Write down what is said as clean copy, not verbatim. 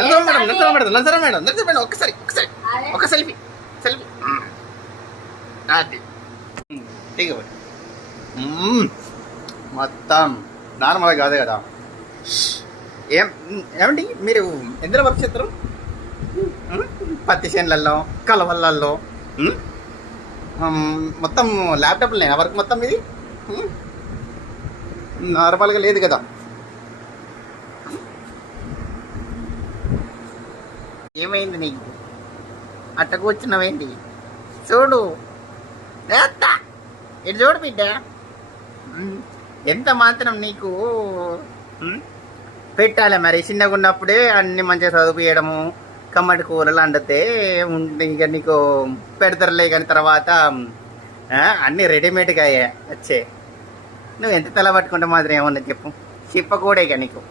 నచ్చరా madam ఒక్కసారి ఒక selfie అది దిగబడి మొత్తం నార్మల్గా కాదు కదా. ఏమండి మీరు ఎందులో వర్క్ చేస్తారు? పత్తి చేనులలో, కలవళ్ళల్లో, మొత్తం ల్యాప్టాప్లో నేను వర్క్ మొత్తం ఇది నార్మల్గా లేదు కదా. ఏమైంది నీకు? అట్ట కూర్చున్నావేంటి? చూడు ఇటు చూడు బిడ్డ, ఎంత మాత్రం నీకు పెట్టాలి మరి. చిన్నగా ఉన్నప్పుడే అన్ని మంచిగా చదువుపియడము, కమ్మటి కూరలు అండితే ఇక నీకు పెడతారులే. కానీ తర్వాత అన్నీ రెడీమేడ్గా వచ్చే. నువ్వు ఎంత తల పట్టుకుంటే మాత్రం ఏమన్నా చెప్పు, చెప్పకూడే ఇక నీకు.